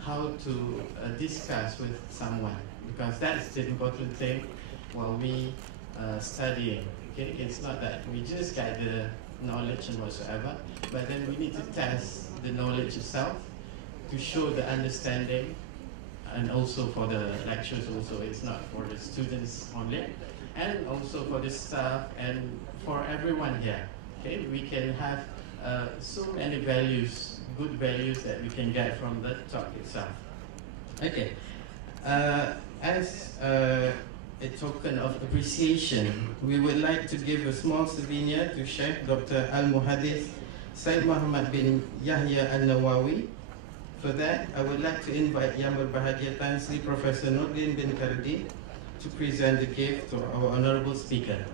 how to discuss with someone, because that's the important thing while we studying. Okay? It's not that we just get the knowledge and whatsoever, but then we need to test the knowledge itself to show the understanding, and also for the lecturers also, it's not for the students only, and also for the staff and for everyone here. Okay, we can have so many values, good values that we can get from the talk itself. Okay, as a token of appreciation, we would like to give a small souvenir to Sheikh Dr. Al-Muhaddith Said Muhammad bin Yahya Al-Nawawi. For that, I would like to invite Yang Berbahagia Tan Sri Professor Nordin bin Kardi to present the gift to our honorable speaker.